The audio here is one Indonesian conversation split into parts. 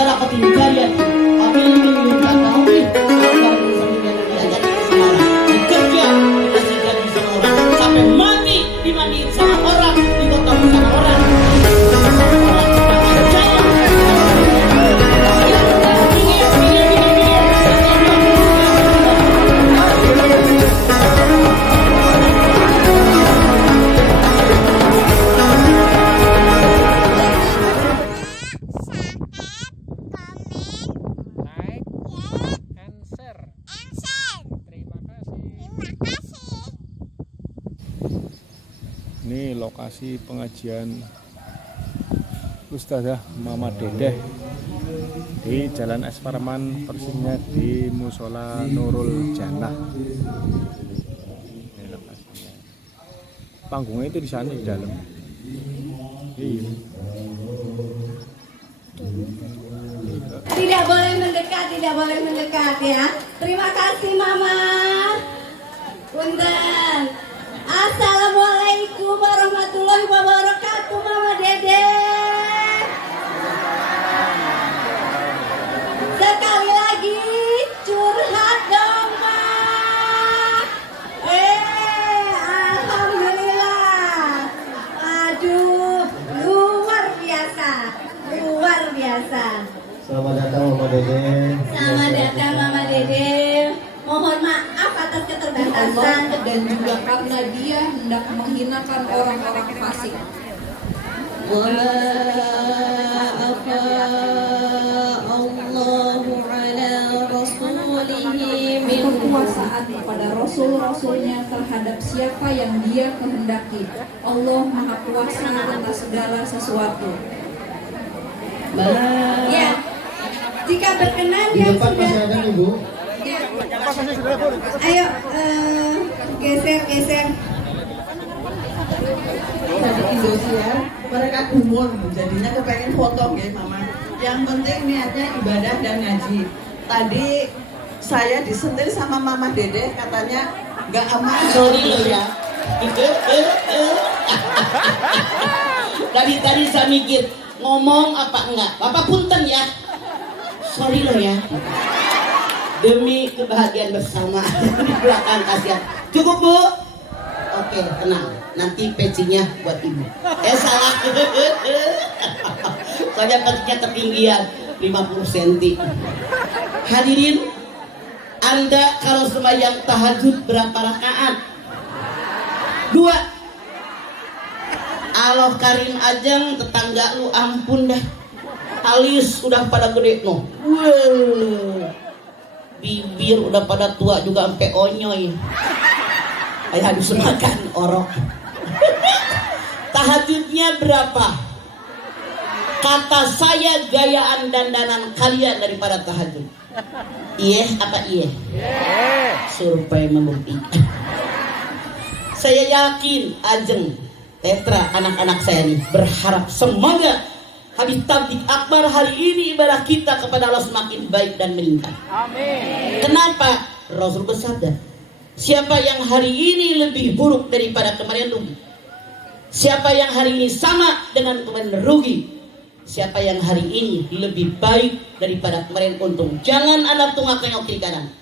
sadaqatin jariyah abil ilmi taqawi agar sambil diajar sama orang bekerja dikasih gaji sama orang sampai mati dimandiin sama orang digotong sama orang. Ini lokasi pengajian Ustazah Mama Dedeh di Jalan Es Parman, persisnya di Musola Nurul Jannah. Ini lokasinya. Panggungnya itu di sana di dalam. Iya. Tidak boleh mendekat ya. Terima kasih Mama. Punten. Assalamualaikum warahmatullahi wabarakatuh Mama Dede. Sekali lagi curhat dong Pak. Alhamdulillah. Aduh, luar biasa. Selamat datang Mama Dede. Selamat datang Mama Dede. Mohon maaf atas keterbatasan dan juga karena dia hendak menghinakan orang-orang fasik. Kekuasaan kepada Rasul-Rasulnya terhadap siapa yang dia kehendaki. Allah Maha Kuasa atas segala sesuatu. ya. Jika berkenan Di yang depan masih sudah ada Ibu. ayo geser. Dari Indosiar, mereka umur jadinya kepengen foto ya Mama. Yang penting niatnya ibadah dan ngaji. Tadi saya disentil sama Mama Dede, katanya nggak aman. Sorry lo ya. Dari tadi saya mikir ngomong apa enggak. Bapak punten ya. Sorry lo ya. Demi kebahagiaan bersama di belakang kasihan. Cukup Bu? Oke, tenang. Nanti pecinya buat Ibu. Salah. Soalnya pecinya ketinggian 50 cm. Hadirin, Anda kalau sembahyang tahajud berapa rakaat? 2. Allah Karim Ajeng, tetangga lu ampun dah. Alis udah pada gede no. Bibir udah pada tua juga sampai onyoy. Ayah habis makan orok. Tahajudnya berapa? Kata saya gayaan dandanan kalian daripada tahajud. Iya apa iya? Survei membuktikan. Saya yakin Ajeng, Tetra, anak-anak saya nih berharap semoga habis tablik akbar hari ini ibadah kita kepada Allah semakin baik dan meningkat. Amin. Kenapa? Rasul bersabda, siapa yang hari ini lebih buruk daripada kemarin rugi. Siapa yang hari ini sama dengan kemarin rugi. Siapa yang hari ini lebih baik daripada kemarin untung. Jangan Anda tengok-tengok kiri kanan.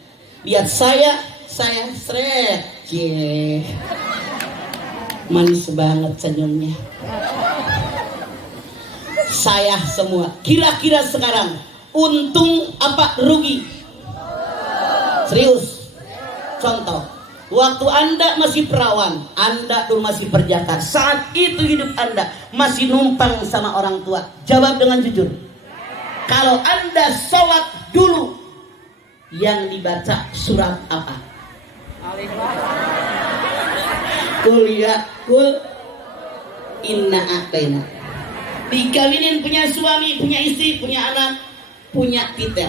Lihat saya seret. Manis banget senyumnya. Saya semua. Kira-kira sekarang untung apa rugi? Serius. Contoh, waktu Anda masih perawan, Anda dulu masih perjaka, saat itu hidup Anda masih numpang sama orang tua. Jawab dengan jujur. Kalau Anda sholat dulu, yang dibaca surat apa? Kuliah kul inna akaina. Dikawinin, punya suami, punya istri, punya anak, punya titel,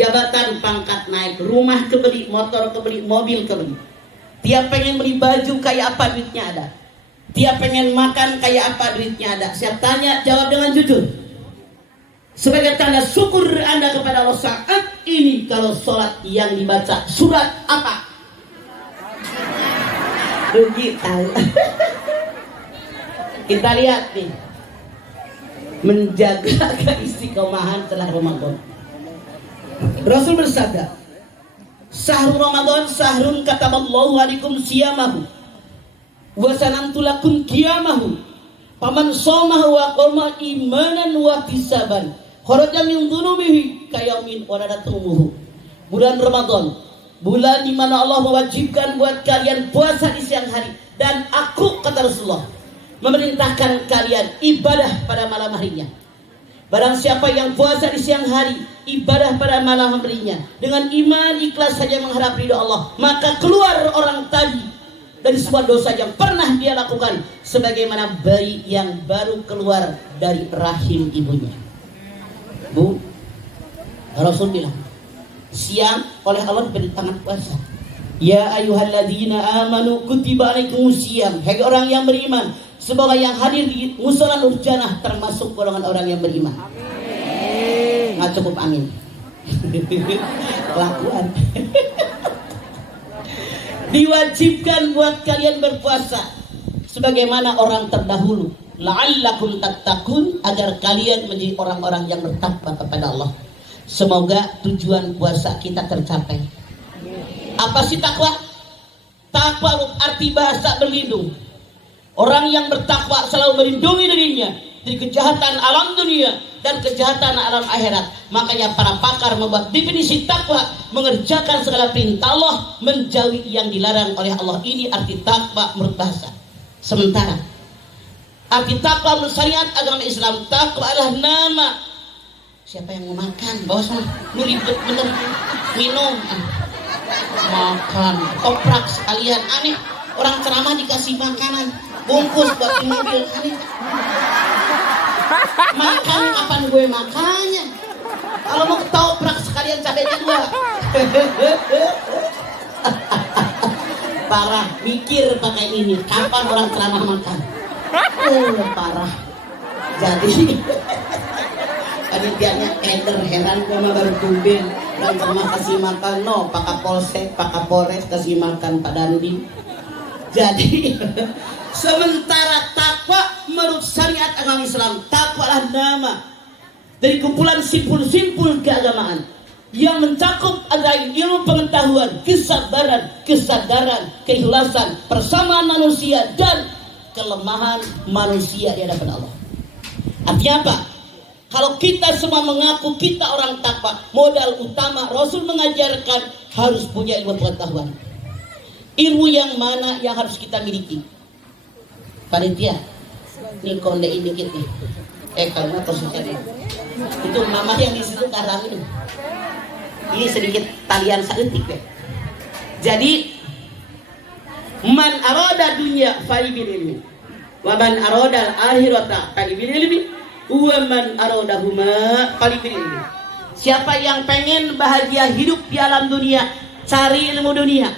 jabatan, pangkat naik, rumah kebeli, motor kebeli, mobil kebeli. Dia pengen beli baju kayak apa, duitnya ada. Dia pengen makan kayak apa, duitnya ada. Saya tanya, jawab dengan jujur. Sebagai tanda syukur Anda kepada Allah saat ini, kalau sholat yang dibaca surat apa? Rugi tahu. Kita lihat nih. menjaga keistiqomahan setelah Ramadan. Rasul bersabda, "Syahrul Ramadan syahrun kataballahu alaikum siyamahu wa sanantu lakum qiyamahu. Faman shamahu wa qama imanan wa ihtisaban kharaja min dhunubihi kayaumin waladatuhu." Bulan Ramadan, bulan di mana Allah mewajibkan buat kalian puasa di siang hari, dan aku, kata Rasulullah, memerintahkan kalian ibadah pada malam harinya. Barang siapa yang puasa di siang hari, ibadah pada malam harinya, dengan iman ikhlas saja mengharap ridho Allah, maka keluar orang tadi dari semua dosa yang pernah dia lakukan, sebagaimana bayi yang baru keluar dari rahim ibunya. Bu, Rasul bilang, siang oleh Allah diberi tangan puasa. Ya ayyuhalladzina amanu kutiba alaikumusiyam. Hai orang yang beriman, semoga yang hadir di musola Nurjanah termasuk golongan orang yang beriman. Amin. Nggak cukup amin. Kelakuan. Diwajibkan buat kalian berpuasa sebagaimana orang terdahulu, la'allakum tattaqun, agar kalian menjadi orang-orang yang bertakwa kepada Allah. Semoga tujuan puasa kita tercapai. Apa sih takwa? Takwa arti bahasa berlindung. Orang yang bertakwa selalu melindungi dirinya dari kejahatan alam dunia dan kejahatan alam akhirat. Makanya para pakar membuat definisi takwa, mengerjakan segala perintah Allah, menjauhi yang dilarang oleh Allah. Ini arti takwa menurut bahasa. Sementara arti takwa menurut syariat agama Islam, takwa adalah nama. Siapa yang mau makan? Bawa sana. Lu ribet bener. Minum. Makan. Toprak sekalian. Aneh. Orang ceramah dikasih makanan. Bungkus buat di mobil. Aneh. Makan kapan gue makannya? Kalau mau ketoprak sekalian cabainya 2. Parah. Mikir pakai ini. Kapan orang ceramah makan? Parah. Jadi panitianya keder, heran gue mah baru tumben dan sama kasih makan Pak Kapolsek, Pak Kapolres kasih makan Pak Dandim. Jadi sementara takwa menurut syariat agama Islam, takwa adalah nama dari kumpulan simpul-simpul keagamaan yang mencakup ada ilmu pengetahuan, kesabaran, kesadaran, keikhlasan, persamaan manusia dan kelemahan manusia di hadapan Allah. Artinya apa? Kalau kita semua mengaku kita orang takwa, modal utama Rasul mengajarkan harus punya ilmu pengetahuan. Ilmu yang mana yang harus kita miliki? Panitia, ini konde ini dikit nih. Kalau nggak posisinya itu mama yang di situ karang ini. Ini sedikit talian saeutik deh. Jadi man aroda dunya falibil ilmi, wa man aroda al-akhirata falibil ilmi, wa man arodahuma falibil ilmi. Siapa yang pengen bahagia hidup di alam dunia, cari ilmu dunia.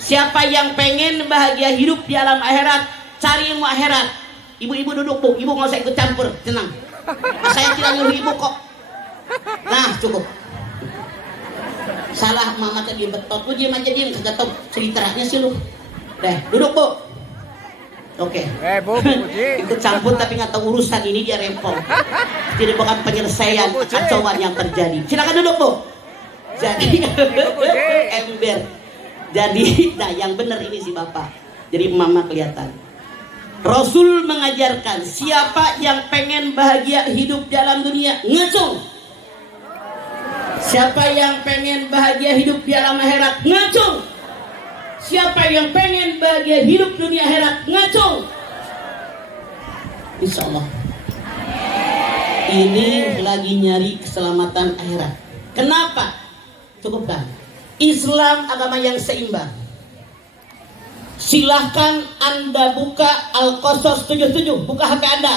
Siapa yang pengen bahagia hidup di alam akhirat, cari ilmu akhirat. Ibu-ibu duduk bu, ibu nggak usah ikut campur, tenang. Saya tidak nyuruh ibu kok. Nah cukup. Salah mama tadi betot, lu diem aja diem, kagak tau ceritanya sih lu. Deh, duduk bu. Oke. Bu, Ikut campur tapi nggak tahu urusan ini dia rempong. Tidak bukan penyelesaian kacauan yang terjadi. Silakan duduk bu. Jadi ember. Jadi, nah yang benar ini si bapak. Jadi mama kelihatan. Rasul mengajarkan siapa yang pengen bahagia hidup dalam dunia, ngacung. Siapa yang pengen bahagia hidup di alam akhirat, ngacung. Siapa yang pengen bahagia hidup dunia akhirat, ngacung. Insya Allah. Ini lagi nyari keselamatan akhirat. Kenapa? Cukupkan. Islam agama yang seimbang. Silahkan Anda buka Al-Qasas 77, buka HP Anda.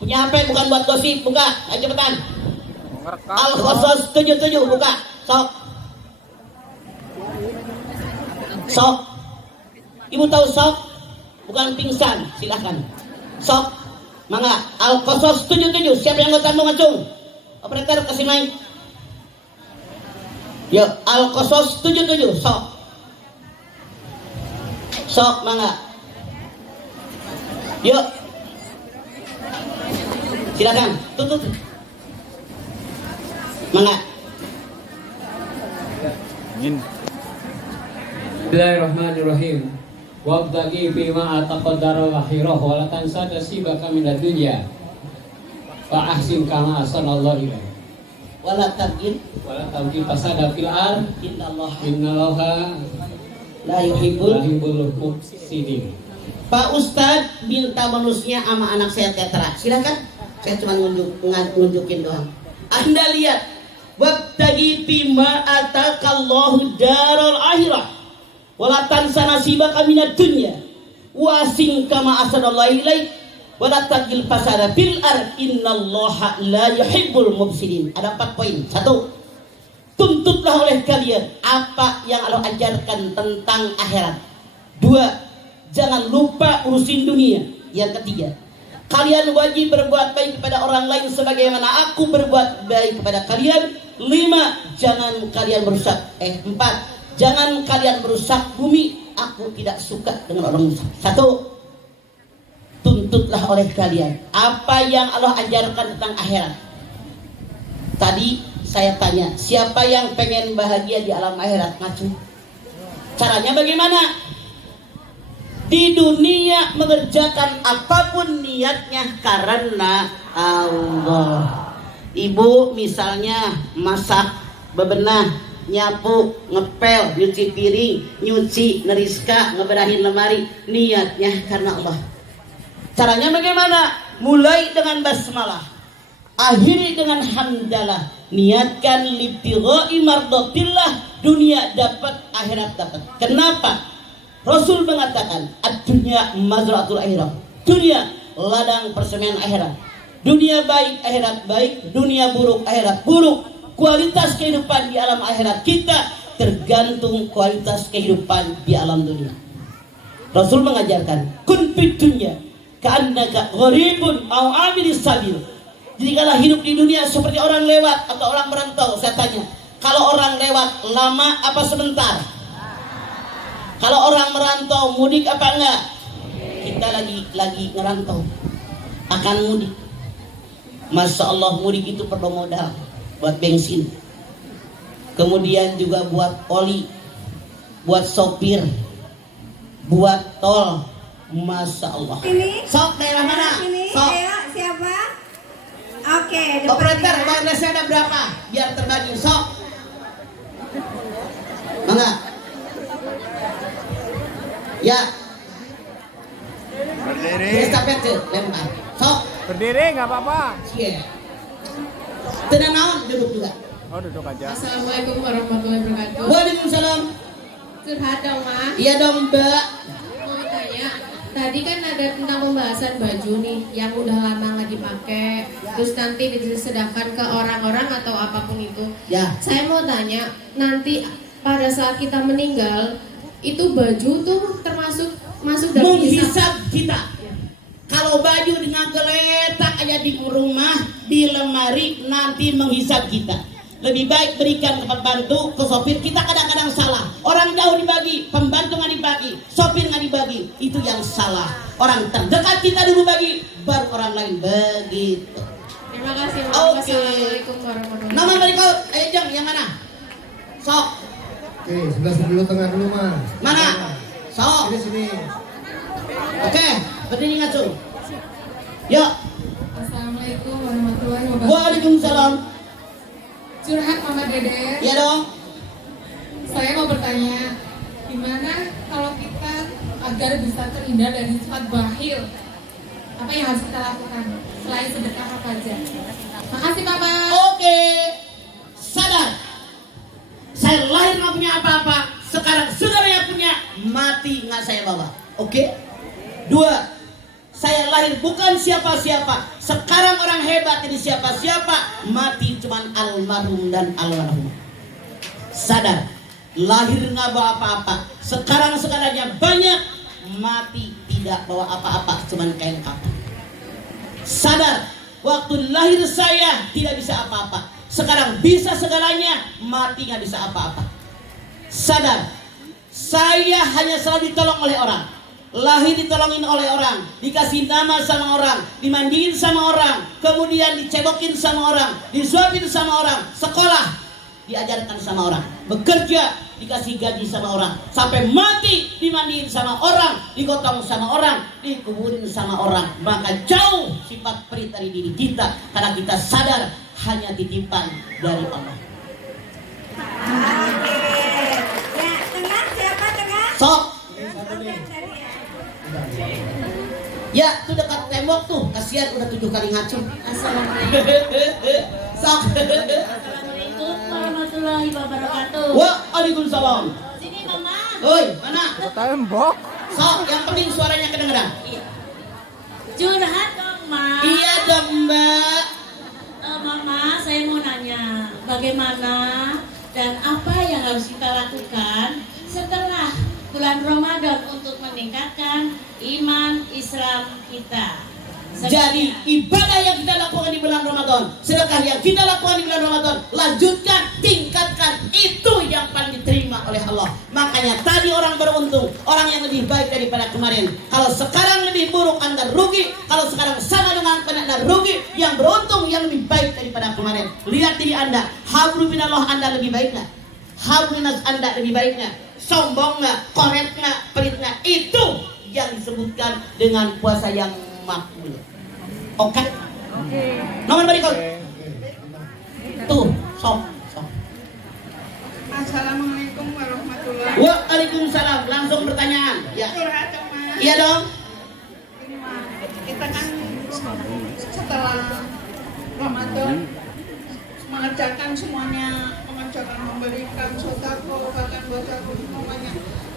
Punya HP bukan buat gosip, buka, ayo cepetan. Al-Qasas 77, buka. Sok. Ibu tahu sok? Bukan pingsan, silahkan. Sok. Mangga, Al-Qasas 77, siapa yang mau ngacung? Operator kasih mic. Yuk, Al-Qasas 77, sok. Sok, mangga. Yuk. Silakan, tutup. Mangga. Amin. Bismillahirrahmanirrahim. Wabtaghi bima ataqaddara akhirah wa la tansa nasibaka minad dunya. Fa ahsin kama ahsanallahu ilaik. Wala tabgin Wa la tabghi fasada fil ard. Innallaha la yuhibbul. mufsidin. Pak Ustadz minta bonusnya sama anak saya tetra. Silakan. Saya cuma nunjukin doang. Anda lihat, wabtaghi bima atakallahu darul akhirah wala tansa nasibaka minad dunya wasin kama ahsanallahu ilaik wala tagil fasada fil ard innallaha la yuhibbul mufsidin. Ada 4 poin. 1, tuntutlah oleh kalian apa yang Allah ajarkan tentang akhirat. 2, jangan lupa urusin dunia. Yang 3, kalian wajib berbuat baik kepada orang lain sebagaimana aku berbuat baik kepada kalian. 5, jangan kalian merusak 4, jangan kalian merusak bumi. Aku tidak suka dengan orang merusak. 1, tuntutlah oleh kalian apa yang Allah ajarkan tentang akhirat. Tadi saya tanya, siapa yang pengen bahagia di alam akhirat? Ngacu. Caranya bagaimana? Di dunia mengerjakan apapun niatnya karena Allah. Ibu misalnya masak, bebenah, nyapu, ngepel, nyuci piring, nyuci, neriska, ngebedahin lemari, niatnya karena Allah. Caranya bagaimana? Mulai dengan basmalah, akhiri dengan hamdalah. Niatkan libtigha'i mardatillah, dunia dapat, akhirat dapat. Kenapa? Rasul mengatakan, ad-dunya mazra'atul akhirah. Dunia ladang persemaian akhirat. Dunia baik, akhirat baik. Dunia buruk, akhirat buruk. Kualitas kehidupan di alam akhirat kita tergantung kualitas kehidupan di alam dunia. Rasul mengajarkan, kun fid dunya ka'annaka gharibun aw abiris sabil. Jadi kalau hidup di dunia seperti orang lewat atau orang merantau. Saya tanya, kalau orang lewat lama apa sebentar? Kalau orang merantau mudik apa enggak? Kita lagi ngerantau, akan mudik. Masya Allah, mudik itu perlu modal buat bensin, kemudian juga buat oli, buat sopir, buat tol. Masya Allah. Ini. Sok daerah mana? Ini. Sok. Ayo, siapa? Oke, Operator, depannya. wirelessnya ada berapa? Biar terbagi. Sok. Mangga. Ya. Berdiri. Estafet tuh, lempar. Sok. Berdiri nggak apa-apa. Iya. Tenang naon, duduk juga. Oh, duduk aja. Assalamualaikum warahmatullahi wabarakatuh. Waalaikumsalam. Curhat dong, Ma. Iya dong, Mbak. Mau tanya, tadi kan ada tentang pembahasan baju nih yang udah lama nggak dipakai, terus nanti disedekahkan ke orang-orang atau apapun itu. Ya. Saya mau tanya, nanti pada saat kita meninggal, itu baju tuh termasuk masuk dalam Menghisap kita. Kalau baju dengan geletak aja di rumah, di lemari, nanti menghisap kita. Lebih baik berikan ke pembantu, ke sopir. Kita kadang-kadang salah. Orang jauh dibagi, pembantu nggak dibagi, sopir nggak dibagi. Itu yang salah. Orang terdekat kita dulu bagi, baru orang lain begitu. Terima kasih, Ma. Oke. Wassalamualaikum warahmatullahi Nama wabarakatuh. dari kau, ayo Jeng, yang mana? Sok, Oke, sebelah dulu, tengah dulu, Mas. mana? Sok. Sini. Oke, berdiri ngacu. Yuk. Assalamualaikum warahmatullahi wabarakatuh. Waalaikumsalam. Curhat Mama Dede. Ya dong. Saya mau bertanya, gimana kalau kita agar bisa terhindar dari sifat bakhil? Apa yang harus kita lakukan selain sedekah apa aja? Makasih Papa. Oke, sadar. Saya lahir nggak punya apa-apa. Sekarang saudara yang punya, mati nggak saya bawa. Oke. 2, saya lahir bukan siapa-siapa. Sekarang orang hebat ini siapa-siapa. Mati cuman almarhum dan almarhum. Sadar. Lahir nggak bawa apa-apa. Sekarang segalanya banyak. Mati tidak bawa apa-apa, cuman kain kapan. Sadar. Waktu lahir saya tidak bisa apa-apa. Sekarang bisa segalanya. Mati nggak bisa apa-apa. Sadar. Saya hanya selalu ditolong oleh orang. lahir ditolongin oleh orang, dikasih nama sama orang, dimandiin sama orang, kemudian dicebokin sama orang, disuapin sama orang, sekolah diajarkan sama orang, bekerja dikasih gaji sama orang, sampai mati dimandiin sama orang, digotong sama orang, dikuburin sama orang. Maka jauh sifat pelit dari diri kita, karena kita sadar hanya titipan dari Allah. Ya, tengah siapa tengah? Sok, Oke, dari ya tuh dekat tembok tuh, kasihan udah 7 kali ngacung. Assalamualaikum. Sok. Assalamualaikum warahmatullahi wabarakatuh. Waalaikumsalam. Sini mama. Oi, mana? Tembok. Sok, yang penting suaranya kedengeran. Curhat dong, Ma. Iya dong, Mbak. Mama, saya mau nanya, bagaimana dan apa yang harus kita lakukan setelah bulan Ramadan untuk meningkatkan iman Islam kita? Jadi ibadah yang kita lakukan di bulan Ramadan, sedekah yang kita lakukan di bulan Ramadan, lanjutkan, tingkatkan, itu yang paling diterima oleh Allah. Makanya tadi orang beruntung, orang yang lebih baik daripada kemarin. Kalau sekarang lebih buruk, Anda rugi. Kalau sekarang sama dengan Anda rugi. Yang beruntung yang lebih baik daripada kemarin. Lihat diri Anda, hablum minallah Anda lebih baik nggak? Hablum minas Anda lebih baik nggak? Sombong nggak? Korek nggak? Pelit nggak? Itu yang disebutkan dengan puasa yang makbul. Oke. Nomor berikut. Tuh, sok. Assalamualaikum warahmatullahi Waalaikumsalam. Langsung pertanyaan. Ya. wabarakatuh. Iya dong. Kita kan setelah Ramadan mengerjakan semuanya, mengerjakan memberikan sodako, bahkan baca semuanya.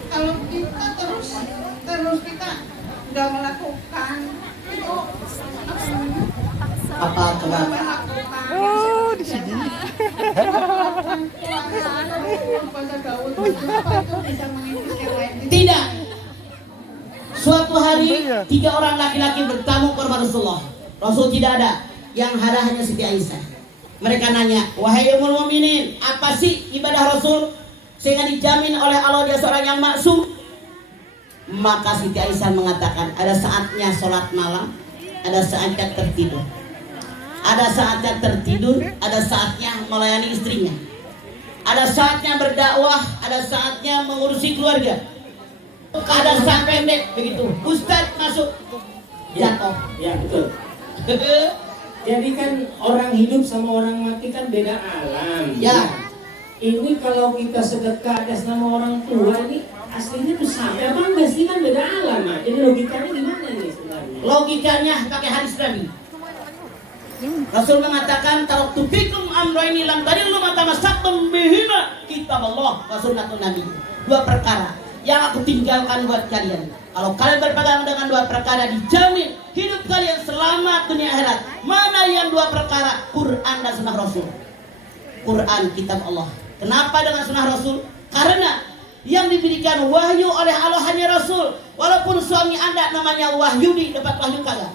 Kalau kita terus kita nggak melakukan itu Apa coba? Oh, di sini. Tidak. Suatu hari 3 orang laki-laki bertamu ke rumah Rasulullah. Rasul tidak ada. Yang ada hanya Siti Aisyah. Mereka nanya, wahai ummul mukminin, apa sih ibadah Rasul sehingga dijamin oleh Allah dia seorang yang maksum? Maka Siti Aisyah mengatakan, ada saatnya sholat malam, ada saatnya tertidur. Ada saatnya tertidur, ada saatnya melayani istrinya. Ada saatnya berdakwah, ada saatnya mengurusi keluarga. Ada saat pendek begitu. Ustadz masuk jatuh. Ya betul. Jadi kan orang hidup sama orang mati kan beda alam. Ya. Ini kalau kita sedekah atas nama orang tua ini aslinya tuh sampai apa enggak sih, kan beda alam. Nah. Jadi logikanya gimana nih sebenarnya? Logikanya pakai hadis Nabi. Rasul mengatakan taraktu fikum amrayni lam tadillu ma tamassaktum bihima kitab Allah wa sunnatun Nabi. 2 perkara yang aku tinggalkan buat kalian. Kalau kalian berpegang dengan 2 perkara, dijamin hidup kalian selamat dunia akhirat. Mana yang 2 perkara? Quran dan sunnah Rasul. Quran, kitab Allah. Kenapa dengan sunnah Rasul? Karena yang diberikan wahyu oleh Allah hanya Rasul. Walaupun suami Anda namanya Wahyudi, dapat wahyu kagak?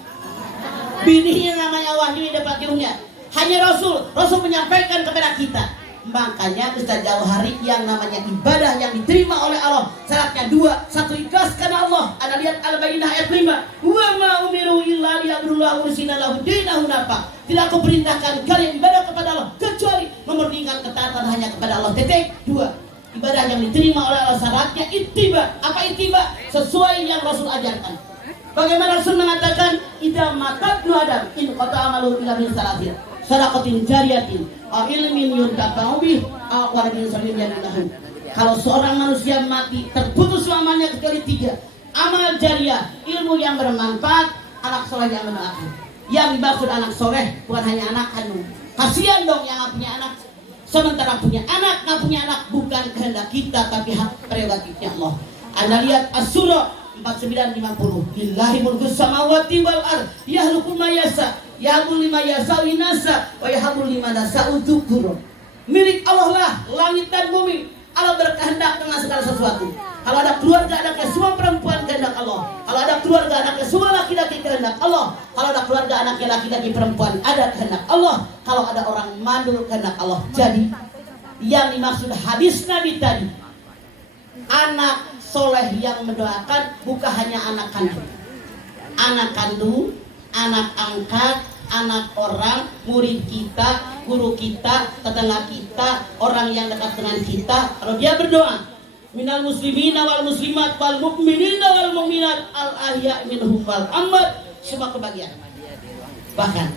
Bininya namanya Wahyu, dapat ilmunya. Hanya Rasul. Rasul menyampaikan kepada kita. Makanya Ustaz Jauhari, yang namanya ibadah yang diterima oleh Allah, syaratnya 2. 1, ikhlas karena Allah. Anda lihat Al-Baqarah ayat 5. Wa ma umiru illa liya'budullaha mukhlisina lahu dinahu hunafa. Tidak aku perintahkan kalian ibadah kepada Allah kecuali memurnikan ketaatan hanya kepada Allah. Titik. 2. Ibadah yang diterima oleh Allah syaratnya ittiba. Apa ittiba? Sesuai yang Rasul ajarkan. Bagaimana Rasul mengatakan, idza matat nu adam in qata amalu ila min salatin sadaqatin jariyatin aw ilmin yuntafa'u bih aw waladin salihin lahu. Kalau seorang manusia mati, terputus selamanya kecuali 3. Amal jariah, ilmu yang bermanfaat, anak soleh yang mendoakan. Yang dimaksud anak soleh bukan hanya anak kandung. Kasihan dong yang nggak punya anak. Sementara punya anak, nggak punya anak bukan kehendak kita, tapi hak prerogatifnya Allah. Anda lihat As-Surah 49-50. Lillahi mulku samawati wal ard, yakhluqu ma yasha, yahabu liman yasha'u inasa wa yahabu liman yasha'u dzukura. Milik Allah lah langit dan bumi. Allah berkehendak dengan segala sesuatu. Kalau ada keluarga anaknya semua perempuan, kehendak Allah. Kalau ada keluarga anaknya semua laki-laki, kehendak Allah. Kalau ada keluarga anaknya laki-laki perempuan, ada kehendak Allah. Kalau ada orang mandul, kehendak Allah. Jadi yang dimaksud hadis Nabi tadi, anak soleh yang mendoakan bukan hanya anak kandung, anak angkat, anak orang, murid kita, guru kita, tetangga kita, orang yang dekat dengan kita. Kalau dia berdoa, minal muslimina wal muslimat wal mu'minina wal mu'minat al ahya minhum wal amwat, semua kebahagiaan. Bahkan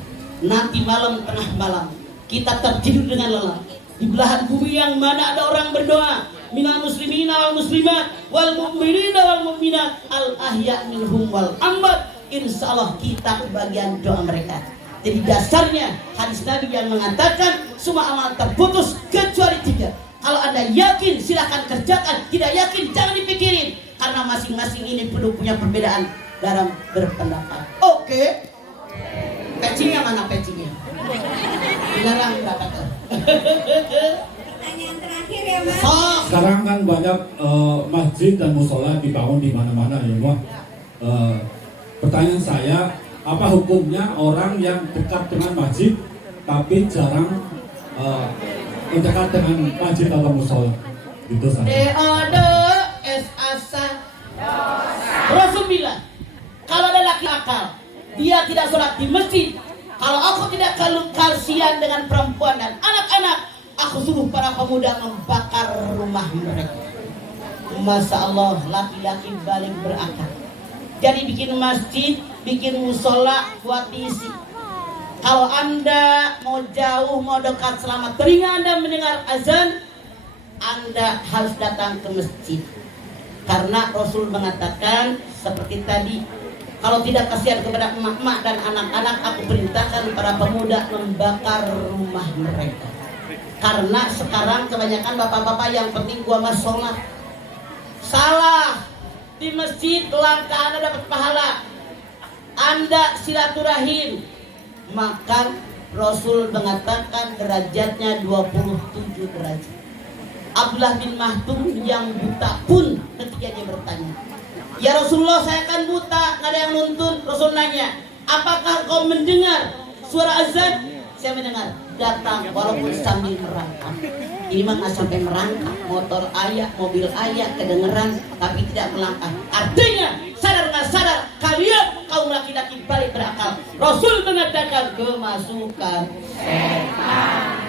nanti malam, tengah malam, kita tertidur dengan lelah di belahan bumi yang mana ada orang berdoa, minal muslimina wal muslimat wal mu'minina wal mu'minat al ahya minhum wal amwat, insyaallah kita kebagian doa mereka. Jadi dasarnya hadis Nabi yang mengatakan semua amal terputus kecuali 3. Kalau Anda yakin silahkan kerjakan, tidak yakin jangan dipikirin, karena masing-masing ini perlu punya perbedaan dalam berpendapat. Oke. Pecinya mana pecinya? Dilarang berapa tuh? Pertanyaan terakhir ya Mas. Sekarang kan banyak masjid dan musola dibangun di mana-mana ya Wah. Pertanyaan saya, apa hukumnya orang yang dekat dengan masjid tapi jarang mendekat dengan masjid atau musola? Gitu saja. Rasul bilang, kalau ada laki akal, dia tidak sholat di masjid. Kalau aku tidak kasihan dengan perempuan dan anak-anak, aku suruh para pemuda membakar rumah mereka. Masya Allah, laki-laki balik berakal. Jadi bikin masjid, bikin musola buat diisi. Kalau Anda mau jauh, mau dekat, selama telinga Anda mendengar azan, Anda harus datang ke masjid. Karena Rasul mengatakan seperti tadi, kalau tidak kasihan kepada emak-emak dan anak-anak, aku perintahkan para pemuda membakar rumah mereka. Karena sekarang kebanyakan bapak-bapak yang penting gua mah sholat. Salah. Di masjid langkah Anda dapat pahala, Anda silaturahim, maka Rasul mengatakan derajatnya 27 derajat. Abdullah bin Mahtum yang buta pun ketika dia bertanya, ya Rasulullah, saya kan buta, nggak ada yang nuntun. Rasul nanya, apakah kau mendengar suara azan? Saya mendengar. Datang walaupun sambil merangkak. Ini mah nggak sampai merangkak, motor ayah, mobil ayah kedengeran tapi tidak melangkah. Artinya sadar nggak sadar kalian kaum laki-laki balik berakal. Rasul mengatakan kemasukan setan.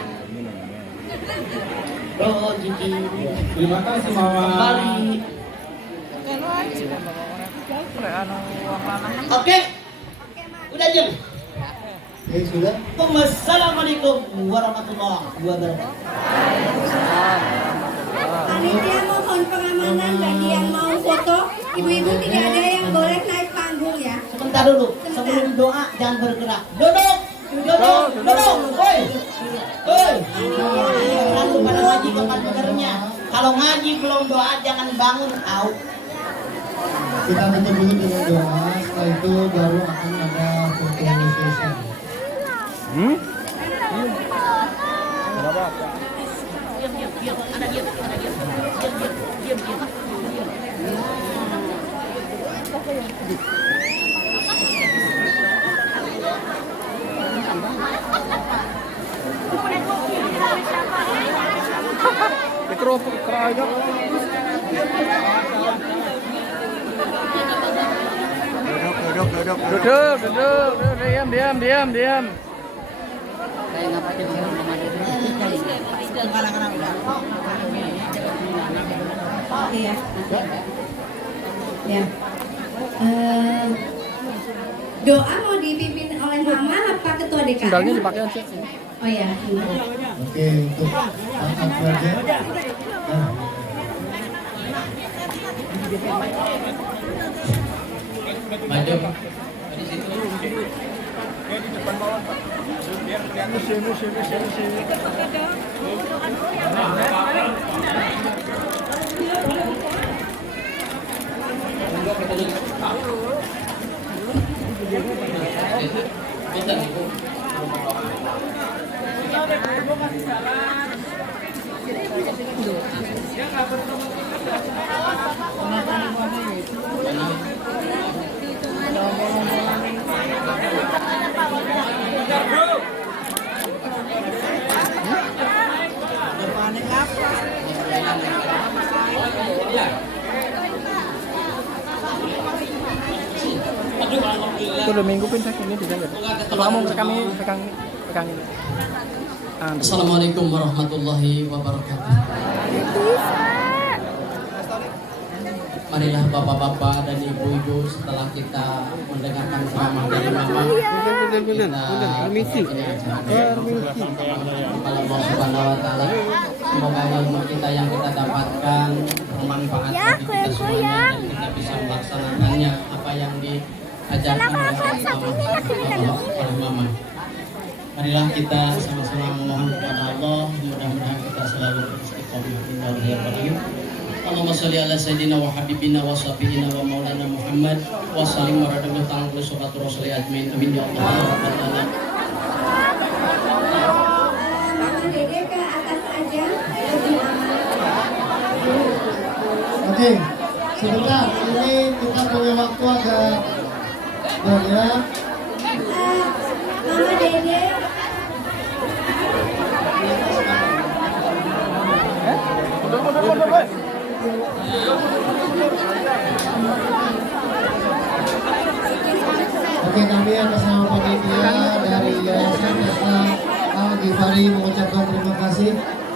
Oh jadi. Terima kasih Mama. Kembali. Oke, udah jam. Oke, sudah. Assalamualaikum warahmatullahi wabarakatuh. Panitia mohon pengamanan bagi yang mau foto. Ibu-ibu tidak ada yang boleh naik panggung ya. Sebentar dulu, sebelum doa jangan bergerak. Duduk, woi, woi. Lalu pada ngaji tempat benernya. Kalau ngaji belum doa jangan bangun, au. Kita tutup dulu dengan doa. Setelah itu baru akan ada foto session. Mikrofon kerajaan. Duduk, diam. Iya. Ya. Doa mau dipimpin oleh Mama apa Ketua DKM? Sendalnya dipakai aja. Oh ya. Oke, untuk angkat wajah. Maju. udah minggu pun ini bisa nggak? Kalau kamu rekam ini, pegang ini. Assalamualaikum warahmatullahi wabarakatuh. Marilah bapak-bapak dan ibu-ibu, setelah kita mendengarkan ceramah dari mama, Allah Subhanahu wa taala, semoga ilmu kita yang kita dapatkan bermanfaat bagi kita semuanya dan kita bisa melaksanakannya apa yang diajarkan oleh mama. Marilah kita sama-sama memohon kepada Allah, mudah-mudahan kita selalu beristiqomah di dalam. Allahumma sholli ala sayyidina wa habibina wa syafiina wa maulana Muhammad wa sallim wa radallahu ta'ala wa salatu rasuli ajmain amin ya Allah ya rabbal alamin. Dede ke atas aja, lebih aman. Oke, sebentar. Ini kita punya waktu agak banyak. Mama Dede. Oke, kami atas nama panitia dari Yayasan Desa Al-Ghifari mengucapkan terima kasih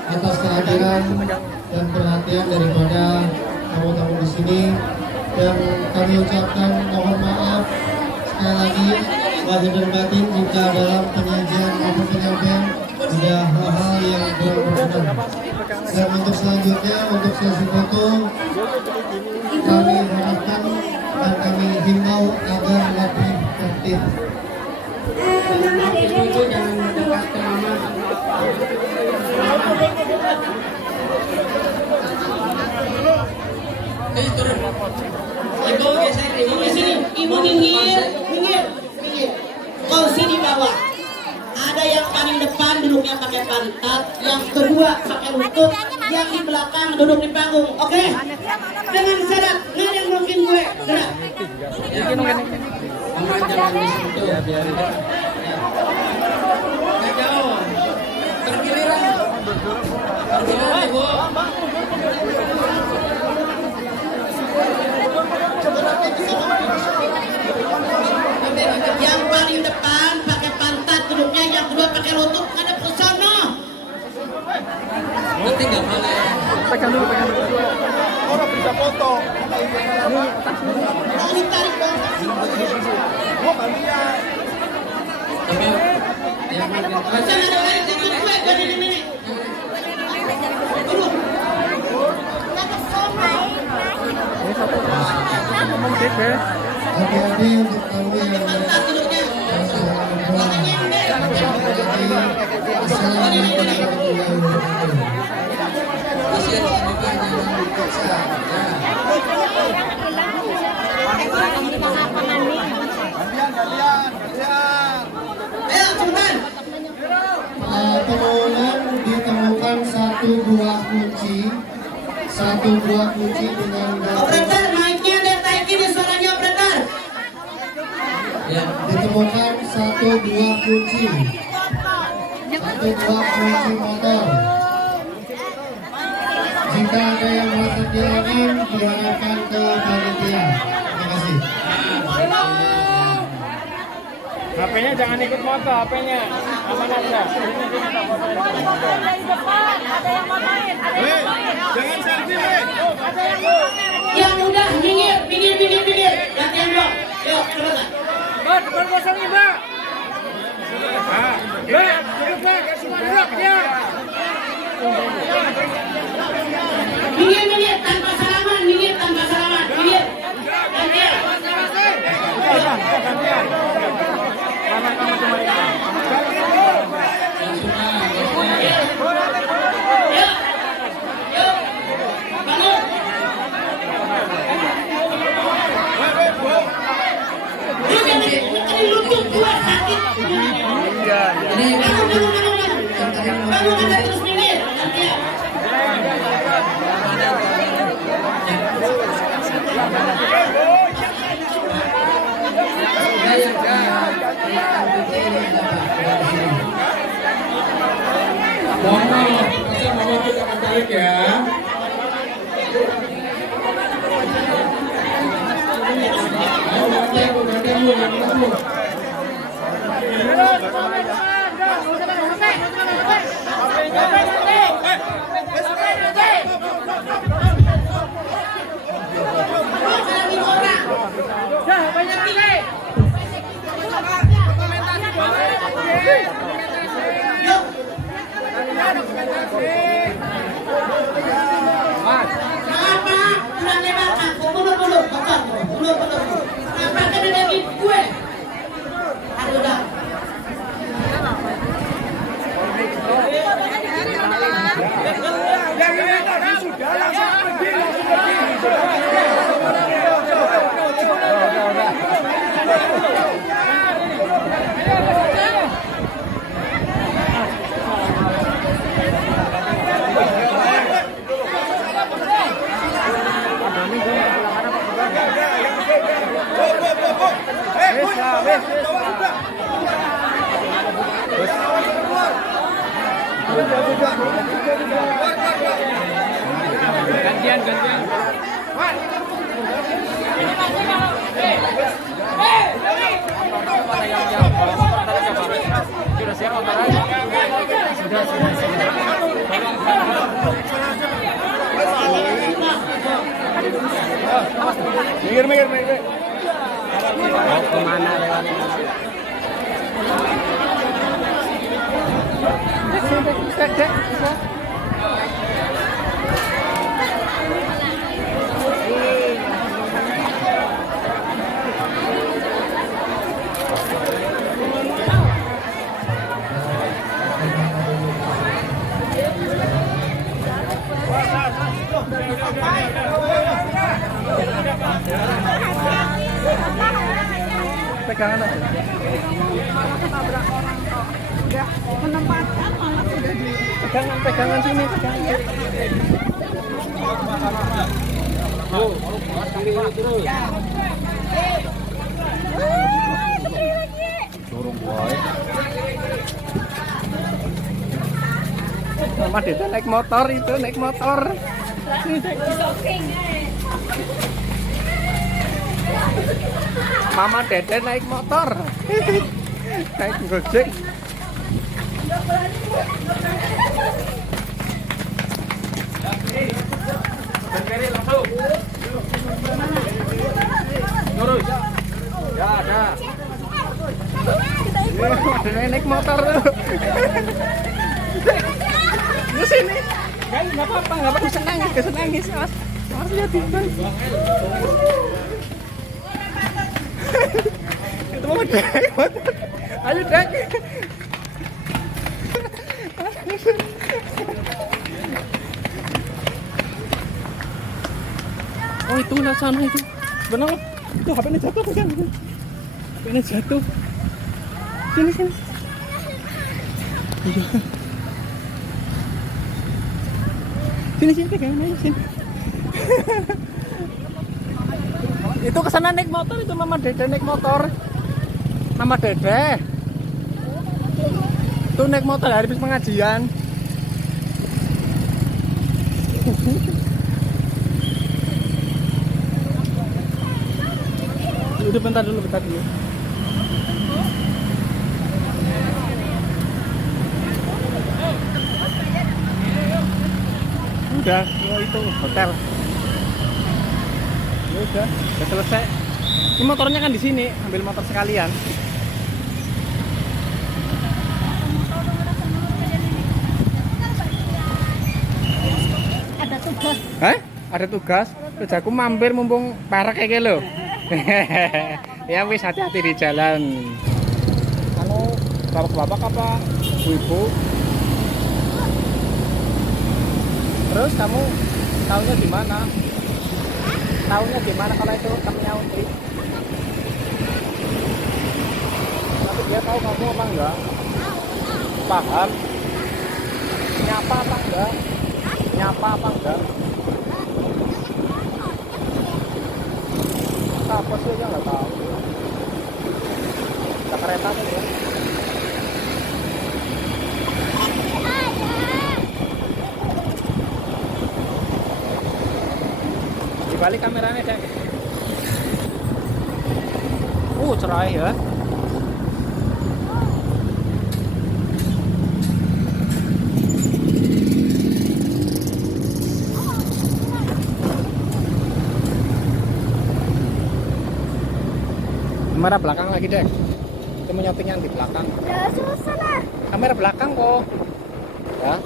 atas kehadiran dan perhatian daripada tamu-tamu di sini, dan kami ucapkan mohon maaf sekali lagi lahir dan batin jika dalam penyajian maupun penyampaian ada hal-hal yang kurang berkenan. Dan untuk selanjutnya, untuk sesi foto, kami harapkan dan kami himbau agar lebih tertib. Mama Dede. Ibu jangan mendekat ke mama. Turun. Ibu geser, ibu Di sini, ibu minggir. Kau sini bawah. Ada yang paling depan duduknya pakai pantat, yang kedua pakai lutut, yang di belakang duduk di panggung. Oke? Dengan syarat, nggak ada yang mungkin gue. Gerak. mama jangan disentuh. Nggak jauh. Tergiliran. Tergiliran ibu. Yang paling depan pakai pantat duduknya, yang kedua pakai lutut, ada pesona. Nanti nggak boleh. Pegang dulu. Orang bisa foto. Mau ditarik dong. Gua nggak lihat. Tapi yang Jangan ada lain dengan gue, gue di sini. Duduk. Ini satu. Ngomong deh. Hati-hati untuk kamu yang Pantat duduknya. Assalamualaikum warahmatullahi wabarakatuh. Ayo, cepetan. Permohonan ditemukan satu buah kunci dengan Operator, mic-nya ditaikin di suaranya operator. ditemukan satu buah kunci motor. Jika ada yang merasa kehilangan, diharapkan ke panitia. Terima kasih. HP-nya jangan ikut motor, HP-nya aman aja. Jangan selfie, Yang udah minggir. Latihan dong. Yuk, cepetan. depan kosong nih, Mbak. Duduk, semua duduk, ya. Minggir, tanpa salaman, minggir. Gantian. Kamu cuma ini. Yuk, bangun. Lu jangan lutut gua sakit. Bangun, ada terus minggir. Gantian. Mama kita akan balik ya. Ayo, gantian, Gantian. Sudah siap operasi? Sudah. Minggir. Mau kemana lewat? Pegangan aja. Udah menempatkan malah sudah di pegangan sini, pegangan. Terus. Dorong boy. Mama Dede naik motor itu, naik motor. Mama Dede naik motor. Naik Gojek. Berkeri langsung. Lurus. Ya ada. Ada naik motor tuh. Di sini. Enggak apa-apa, bisa nangis, Mas. Mas lihatin. Itu mau Dek. Ayo Dek. Oh itu sana itu. Benar. Itu HP-nya jatuh kan? HP-nya jatuh. Sini. Sini pegang aja sini. Itu kesana naik motor, itu Mama Dede naik motor. Mama Dede itu naik motor habis pengajian. Udah bentar dulu. Udah, itu hotel. Udah selesai. Ini motornya kan di sini, ambil motor sekalian. Ada tugas. Ada tugas? Terus aku mampir mumpung parek kayak lo. Ya wis hati-hati di jalan. Bapak-bapak apa ibu-ibu? Terus kamu tahunya di mana? Tahunya di mana kalau itu temennya Undri? Tapi dia tahu kamu apa enggak? Paham? Nyapa apa enggak? Apa sih aja nggak tahu. Kita kereta tuh ya. Dibalik kameranya Dek. Cerah ya. Kamera belakang lagi deh. Itu menyoting yang di belakang. Ya susah lah. Kamera belakang kok. Ya.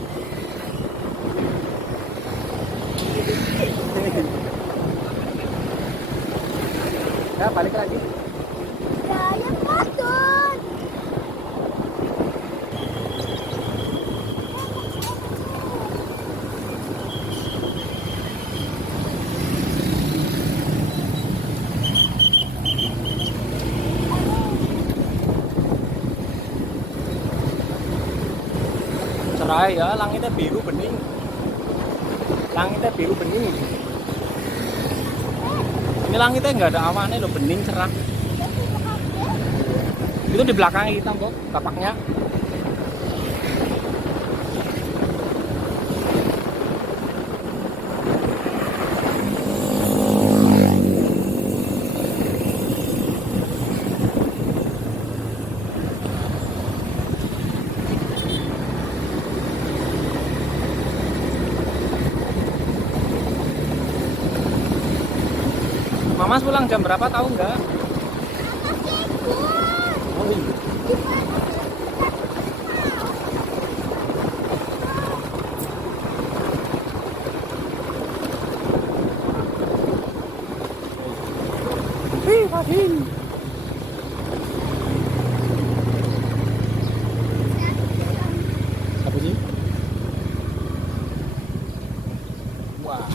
Ya balik lagi. Ya yang bagus. Cerah ya, langitnya biru bening. Langitnya biru bening. Ini langitnya nggak ada awannya loh, bening cerah. Itu di belakang kita kok, tapaknya. Mamas pulang jam berapa tahu nggak? Oh, iya. Fatin. Apa sih? Wah,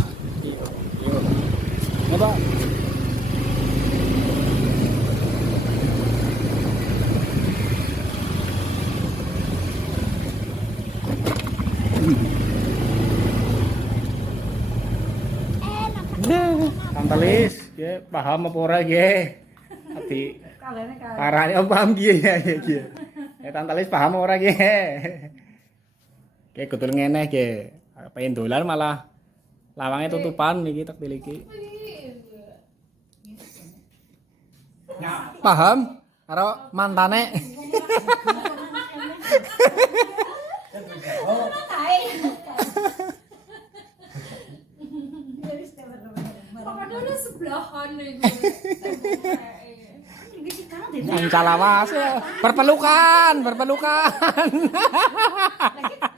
iyo. Apa? Tantelis, ya paham apa ora ya? Tapi parane om paham ya ya. Ya Tantelis paham ora ya? Kayak kutul ngene ya. Pengen dolan malah lawangnya tutupan iki tak tiliki. Paham? Karo mantane. Padahal sebelahan nih. Yang calawas ya. Berpelukan.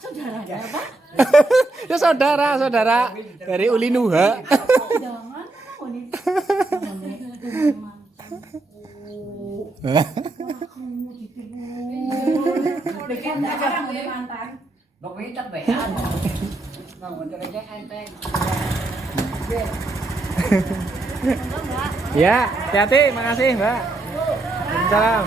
Saudaranya apa? Ya saudara dari Uli Nuha. Jangan wanita. Bikin aja mantan. Begitu bean. Bangun kerja enteng. Ya, hati-hati, makasih Mbak. Salam.